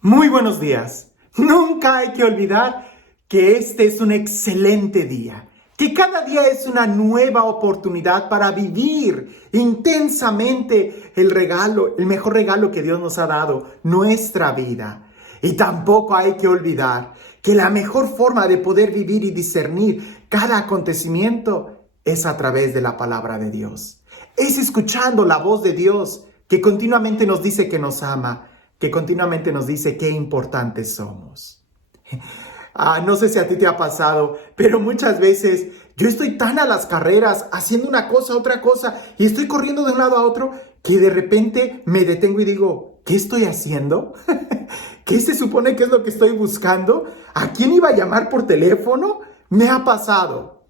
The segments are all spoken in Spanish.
Muy buenos días. Nunca hay que olvidar que este es un excelente día, que cada día es una nueva oportunidad para vivir intensamente el mejor regalo que Dios nos ha dado, nuestra vida. Y tampoco hay que olvidar que la mejor forma de poder vivir y discernir cada acontecimiento es a través de la palabra de Dios. Es escuchando la voz de Dios que continuamente nos dice que nos ama, que continuamente nos dice qué importantes somos. No sé si a ti te ha pasado, pero muchas veces yo estoy tan a las carreras, haciendo una cosa, otra cosa, y estoy corriendo de un lado a otro, que de repente me detengo y digo, ¿qué estoy haciendo? ¿Qué se supone que es lo que estoy buscando? ¿A quién iba a llamar por teléfono? Me ha pasado.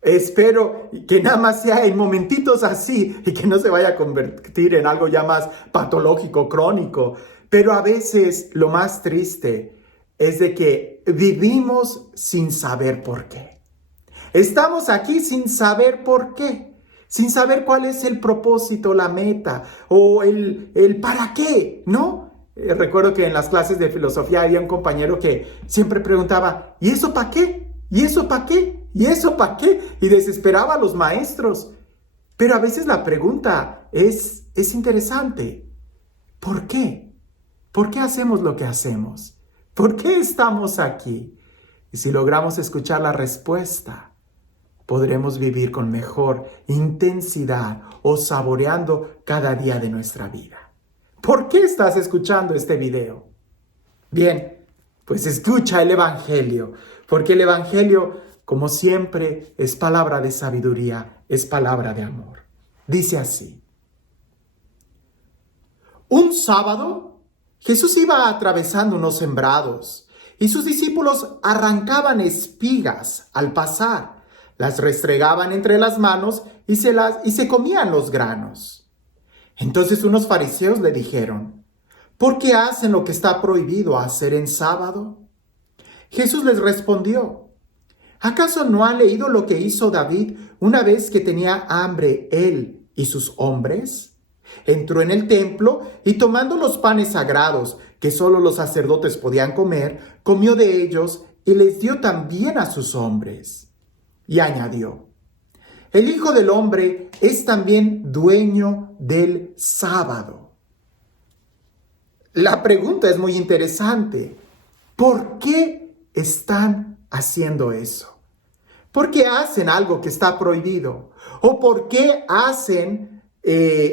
Espero que nada más sea en momentitos así y que no se vaya a convertir en algo ya más patológico, crónico. Pero a veces lo más triste es de que vivimos sin saber por qué. Estamos aquí sin saber por qué, sin saber cuál es el propósito, la meta o el para qué, ¿no? Recuerdo que en las clases de filosofía había un compañero que siempre preguntaba, ¿y eso para qué? ¿Y eso para qué? ¿Y eso para qué? Y desesperaba a los maestros. Pero a veces la pregunta es interesante. ¿Por qué? ¿Por qué hacemos lo que hacemos? ¿Por qué estamos aquí? Y si logramos escuchar la respuesta, podremos vivir con mejor intensidad o saboreando cada día de nuestra vida. ¿Por qué estás escuchando este video? Bien, pues escucha el Evangelio, porque el Evangelio, como siempre, es palabra de sabiduría, es palabra de amor. Dice así: un sábado, Jesús iba atravesando unos sembrados y sus discípulos arrancaban espigas al pasar, las restregaban entre las manos y se comían los granos. Entonces unos fariseos le dijeron, ¿por qué hacen lo que está prohibido hacer en sábado? Jesús les respondió, ¿acaso no han leído lo que hizo David una vez que tenía hambre él y sus hombres? Entró en el templo y tomando los panes sagrados que solo los sacerdotes podían comer, comió de ellos y les dio también a sus hombres. Y añadió, el Hijo del Hombre es también dueño del sábado. La pregunta es muy interesante. ¿Por qué están haciendo eso? ¿Por qué hacen algo que está prohibido? ¿O por qué hacen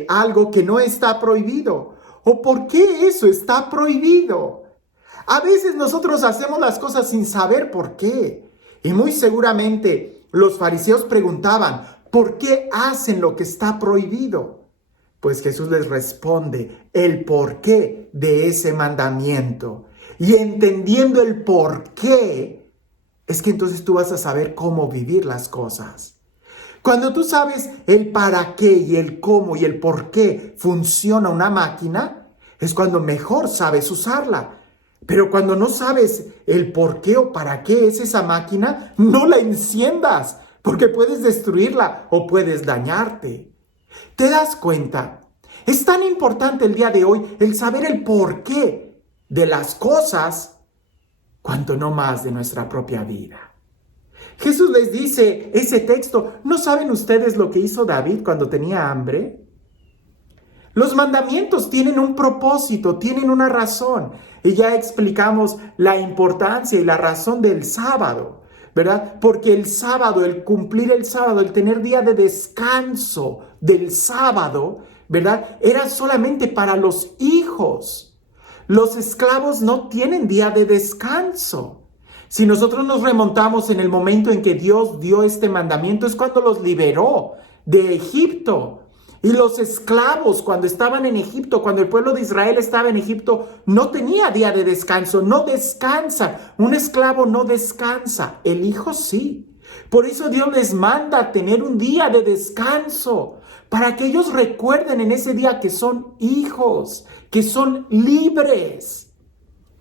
algo que no está prohibido? ¿O por qué eso está prohibido? A veces nosotros hacemos las cosas sin saber por qué. Y muy seguramente los fariseos preguntaban, ¿por qué hacen lo que está prohibido? Pues Jesús les responde el porqué de ese mandamiento. Y entendiendo el porqué, es que entonces tú vas a saber cómo vivir las cosas. Cuando tú sabes el para qué y el cómo y el por qué funciona una máquina, es cuando mejor sabes usarla. Pero cuando no sabes el por qué o para qué es esa máquina, no la enciendas, porque puedes destruirla o puedes dañarte. ¿Te das cuenta? Es tan importante el día de hoy el saber el porqué de las cosas, cuanto no más de nuestra propia vida. Jesús les dice ese texto, ¿no saben ustedes lo que hizo David cuando tenía hambre? Los mandamientos tienen un propósito, tienen una razón. Y ya explicamos la importancia y la razón del sábado, ¿verdad? Porque el sábado, el cumplir el sábado, el tener día de descanso del sábado, ¿verdad? Era solamente para los hijos. Los esclavos no tienen día de descanso. Si nosotros nos remontamos en el momento en que Dios dio este mandamiento, es cuando los liberó de Egipto. Y los esclavos, cuando estaban en Egipto, cuando el pueblo de Israel estaba en Egipto, no tenía día de descanso, no descansan. Un esclavo no descansa, el hijo sí. Por eso Dios les manda tener un día de descanso, para que ellos recuerden en ese día que son hijos, que son libres.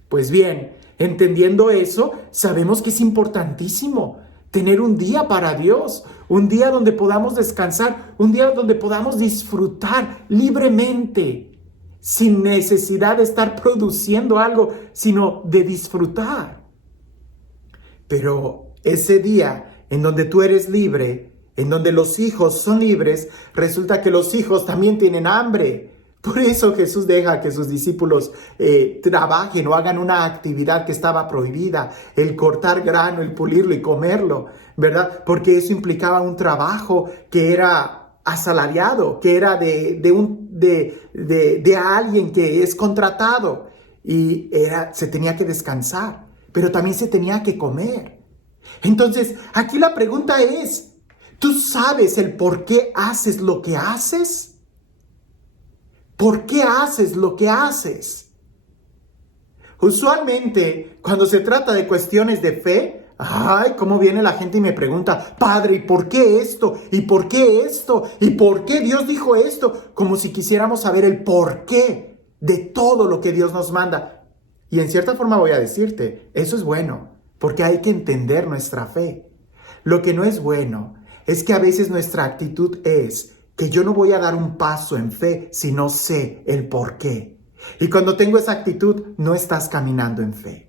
Pues bien, entendiendo eso, sabemos que es importantísimo tener un día para Dios, un día donde podamos descansar, un día donde podamos disfrutar libremente, sin necesidad de estar produciendo algo, sino de disfrutar. Pero ese día en donde tú eres libre, en donde los hijos son libres, resulta que los hijos también tienen hambre. Por eso Jesús deja que sus discípulos trabajen o hagan una actividad que estaba prohibida, el cortar grano, el pulirlo y comerlo, ¿verdad? Porque eso implicaba un trabajo que era asalariado, que era de alguien que es contratado y se tenía que descansar, pero también se tenía que comer. Entonces, aquí la pregunta es, ¿tú sabes el por qué haces lo que haces? ¿Por qué haces lo que haces? Usualmente, cuando se trata de cuestiones de fe, cómo viene la gente y me pregunta, Padre, ¿y por qué esto? ¿Y por qué esto? ¿Y por qué Dios dijo esto? Como si quisiéramos saber el por qué de todo lo que Dios nos manda. Y en cierta forma voy a decirte, eso es bueno, porque hay que entender nuestra fe. Lo que no es bueno es que a veces nuestra actitud es que yo no voy a dar un paso en fe si no sé el por qué. Y cuando tengo esa actitud, no estás caminando en fe.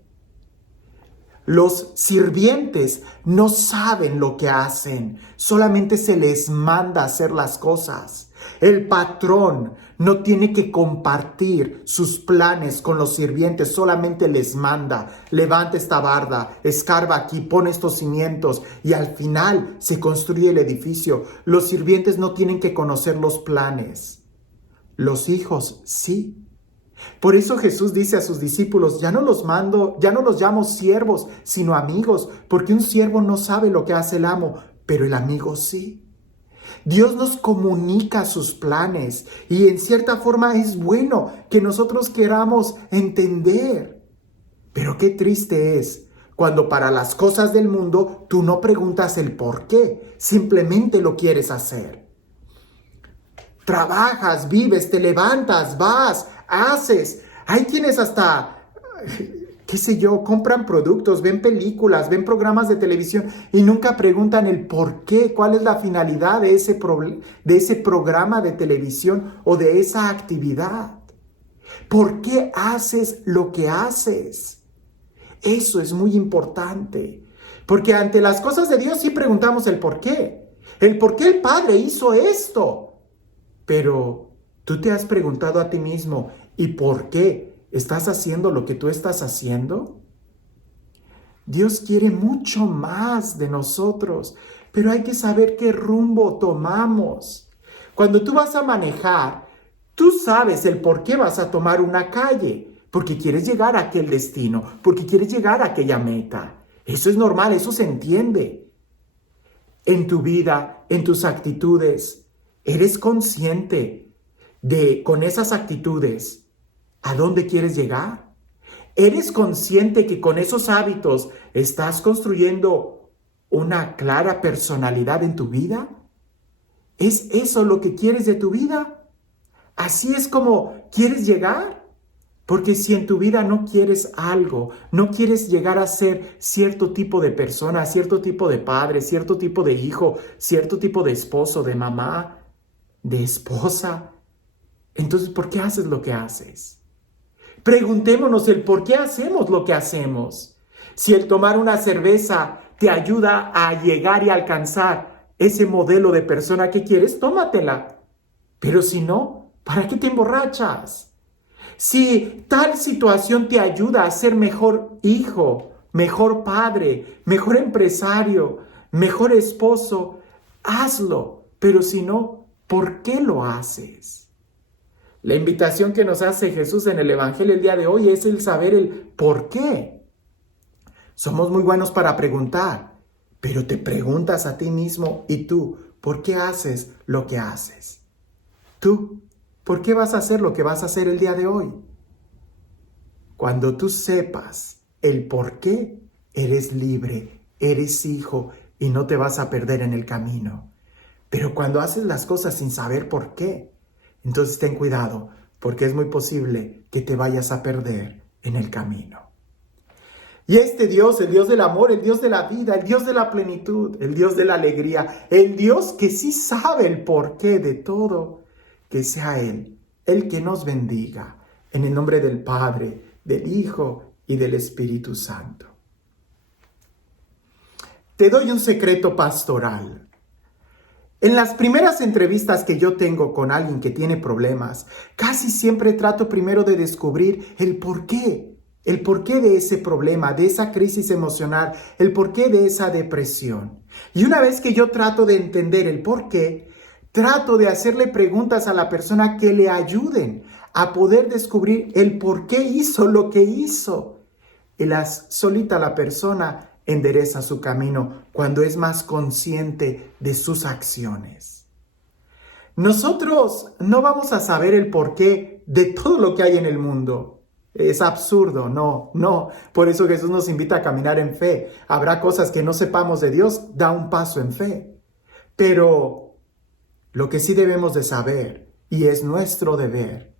Los sirvientes no saben lo que hacen, solamente se les manda hacer las cosas. El patrón no tiene que compartir sus planes con los sirvientes, solamente les manda, levanta esta barda, escarba aquí, pone estos cimientos y al final se construye el edificio. Los sirvientes no tienen que conocer los planes, los hijos sí. Por eso Jesús dice a sus discípulos, ya no los llamo siervos, sino amigos, porque un siervo no sabe lo que hace el amo, pero el amigo sí. Dios nos comunica sus planes y en cierta forma es bueno que nosotros queramos entender. Pero qué triste es cuando para las cosas del mundo tú no preguntas el por qué, simplemente lo quieres hacer. Trabajas, vives, te levantas, vas, haces. Hay quienes hasta, qué sé yo, compran productos, ven películas, ven programas de televisión y nunca preguntan el por qué, cuál es la finalidad de ese programa de televisión o de esa actividad. ¿Por qué haces lo que haces? Eso es muy importante, porque ante las cosas de Dios sí preguntamos el por qué. El por qué el Padre hizo esto. Pero ¿tú te has preguntado a ti mismo, ¿y por qué estás haciendo lo que tú estás haciendo? Dios quiere mucho más de nosotros, pero hay que saber qué rumbo tomamos. Cuando tú vas a manejar, tú sabes el por qué vas a tomar una calle, porque quieres llegar a aquel destino, porque quieres llegar a aquella meta. Eso es normal, eso se entiende. En tu vida, en tus actitudes, ¿eres consciente de, con esas actitudes, a dónde quieres llegar? ¿Eres consciente que con esos hábitos estás construyendo una clara personalidad en tu vida? ¿Es eso lo que quieres de tu vida? ¿Así es como quieres llegar? Porque si en tu vida no quieres algo, no quieres llegar a ser cierto tipo de persona, cierto tipo de padre, cierto tipo de hijo, cierto tipo de esposo, de mamá, de esposa, entonces ¿por qué haces lo que haces? Preguntémonos el por qué hacemos lo que hacemos. Si el tomar una cerveza te ayuda a llegar y alcanzar ese modelo de persona que quieres, tómatela. Pero si no, ¿para qué te emborrachas? Si tal situación te ayuda a ser mejor hijo, mejor padre, mejor empresario, mejor esposo, hazlo. Pero si no, ¿por qué lo haces? La invitación que nos hace Jesús en el Evangelio el día de hoy es el saber el por qué. Somos muy buenos para preguntar, pero te preguntas a ti mismo y tú, ¿por qué haces lo que haces? Tú, ¿por qué vas a hacer lo que vas a hacer el día de hoy? Cuando tú sepas el por qué, eres libre, eres hijo y no te vas a perder en el camino. Pero cuando haces las cosas sin saber por qué, entonces ten cuidado, porque es muy posible que te vayas a perder en el camino. Y este Dios, el Dios del amor, el Dios de la vida, el Dios de la plenitud, el Dios de la alegría, el Dios que sí sabe el porqué de todo, que sea Él el que nos bendiga. En el nombre del Padre, del Hijo y del Espíritu Santo. Te doy un secreto pastoral. En las primeras entrevistas que yo tengo con alguien que tiene problemas, casi siempre trato primero de descubrir el porqué de ese problema, de esa crisis emocional, el porqué de esa depresión. Y una vez que yo trato de entender el porqué, trato de hacerle preguntas a la persona que le ayuden a poder descubrir el por qué hizo lo que hizo. Y solita la persona endereza su camino cuando es más consciente de sus acciones. Nosotros no vamos a saber el porqué de todo lo que hay en el mundo. Es absurdo, no. Por eso Jesús nos invita a caminar en fe. Habrá cosas que no sepamos de Dios, da un paso en fe. Pero lo que sí debemos de saber, y es nuestro deber,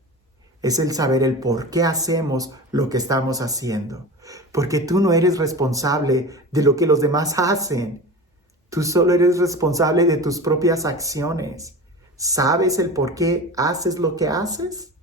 es el saber el por qué hacemos lo que estamos haciendo. Porque tú no eres responsable de lo que los demás hacen. Tú solo eres responsable de tus propias acciones. ¿Sabes el por qué haces lo que haces?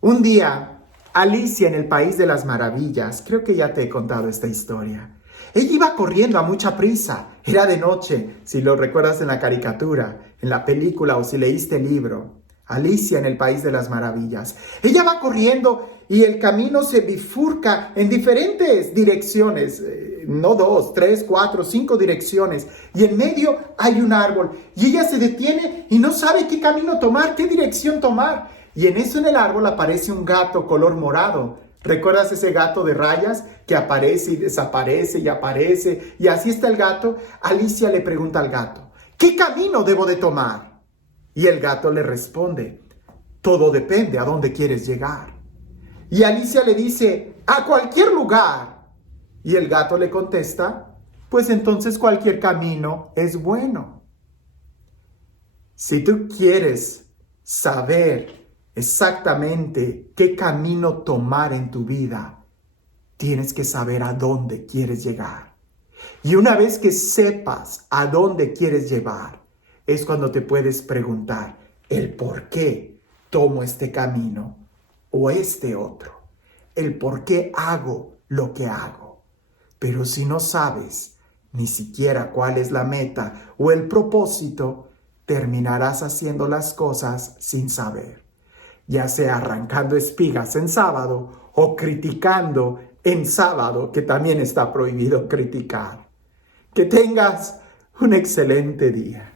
Un día, Alicia en el País de las Maravillas, creo que ya te he contado esta historia. Ella iba corriendo a mucha prisa. Era de noche, si lo recuerdas en la caricatura, en la película o si leíste el libro. Alicia en el País de las Maravillas. Ella va corriendo y el camino se bifurca en diferentes direcciones. No 2, 3, 4, 5 direcciones. Y en medio hay un árbol. Y ella se detiene y no sabe qué camino tomar, qué dirección tomar. Y en eso en el árbol aparece un gato color morado. ¿Recuerdas ese gato de rayas que aparece y desaparece y aparece? Y así está el gato. Alicia le pregunta al gato, ¿qué camino debo de tomar? Y el gato le responde, todo depende a dónde quieres llegar. Y Alicia le dice, a cualquier lugar. Y el gato le contesta, pues entonces cualquier camino es bueno. Si tú quieres saber exactamente qué camino tomar en tu vida, tienes que saber a dónde quieres llegar. Y una vez que sepas a dónde quieres llevar, es cuando te puedes preguntar el por qué tomo este camino o este otro. El por qué hago lo que hago. Pero si no sabes ni siquiera cuál es la meta o el propósito, terminarás haciendo las cosas sin saber. Ya sea arrancando espigas en sábado o criticando en sábado, que también está prohibido criticar. Que tengas un excelente día.